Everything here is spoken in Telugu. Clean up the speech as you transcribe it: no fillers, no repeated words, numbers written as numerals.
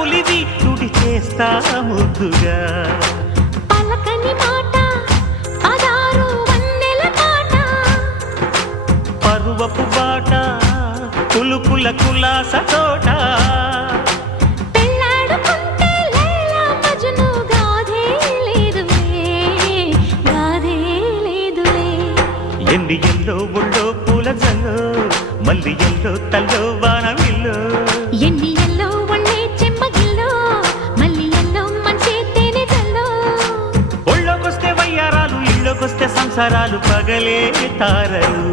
ఉలివి తుడి చేస్తా ముద్దుగా పలకని మాట పదారు వన్నెల మాట పరువపు బాట కులుకుల కులాస తోట పెళ్ళాడుకుంటే లైలా మజ్ను గాథే లేదులే గాథే లేదులే ఎన్ని ఎల్లో ఒళ్ళో పూల జల్లో మల్లి ఎల్లో తల్లో వానవిల్లో ఎన్ని ఎల్లో ఒళ్ళే చెమ్మగిల్లో మల్లి ఎల్లో మంచి తేనె జల్లో ఒళ్ళోకొస్తే వయ్యారాలు ఇళ్ళోకొస్తే సంసారాలు పగలే తారలు